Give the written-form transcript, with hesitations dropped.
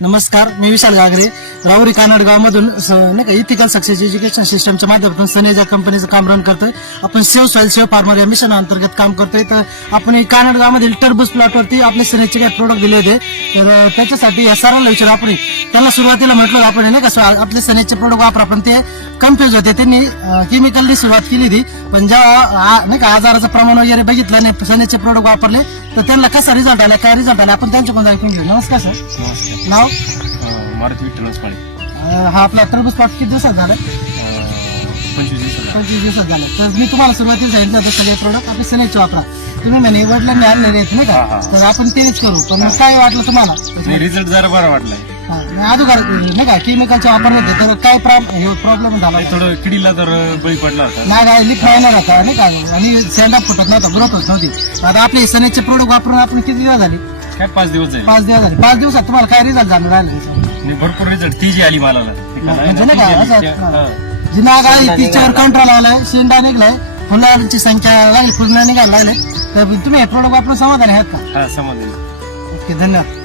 नमस्कार, मी विशाल गागरे, राहुरी कानडगाव मधून नाही का इथिकल सक्सेस एज्युकेशन सिस्टमच्या माध्यमातून सनेजा कंपनीचं काम रन करतोय. आपण सेव्ह सॉइल सेव्ह फार्मर या मिशन अंतर्गत काम करतोय. तर आपण कानडगाव मधील टरबूज प्लॉटवरती आपले सनेजचे काही प्रोडक्ट दिले होते. तर त्याच्यासाठी या सरांना विचार आपण त्यांना सुरुवातीला म्हटलं आपण नाही का आपले सनेजचे प्रोडक्ट वापरा, पण ते कन्फ्युज होते. त्यांनी केमिकलनी सुरुवात केली होती, पण जेव्हा नाही का आजाराचं प्रमाण वगैरे बघितलं आणि सनेजचे प्रोडक्ट वापरले तर त्यांना कसा रिझल्ट आला, काय रिझल्ट आला आपण त्यांच्याकडून ऐकून घेऊ. नमस्कार सर. नमस्कार. नाव? मारुती विठ्ठल पाणी. हा आपला टरबूज प्लॉट किती दिवसात झाला? 25 दिवसात झालं. तर मी तुम्हाला सुरुवातीला सांगितलं होतं सगळे प्रोडक्ट आपले सनेजचे वापरा. तुम्ही म्हणे वडिलांनी आणलेले आहेत नाही का, तर आपण तेच करू. पण काय वाटलं तुम्हाला? रिझल्ट जरा बरा वाटलाय. अगोदर नाही का केमिकलचा वापर नाही तर काय प्रॉब्लेम झाला? थोडं किडीला तर बळी पडला होता. नाही लिप मायनर होता नाही का, आणि सेंडा फुटत नव्हता, ग्रोथ होत नव्हती. आता आपले सनेजचे प्रोडक्ट वापरून आपण किती दिवस झाले? काय 5 दिवस झाले. 5 दिवस झाले. 5 दिवसात तुम्हाला काय रिझल्ट झाला? राहिले भरपूर रिझल्ट तेजी आली मला. म्हणजे नाही का असं जी नाग आहे तिच्यावर कंट्रोल आलाय, शेंडा निघलाय, फुलांची संख्या लागली, फुलं निघायला लागले. तर तुम्ही हे प्रोडक्ट वापरून समाधानी आहात का? हा, समजलं. ओके, धन्यवाद.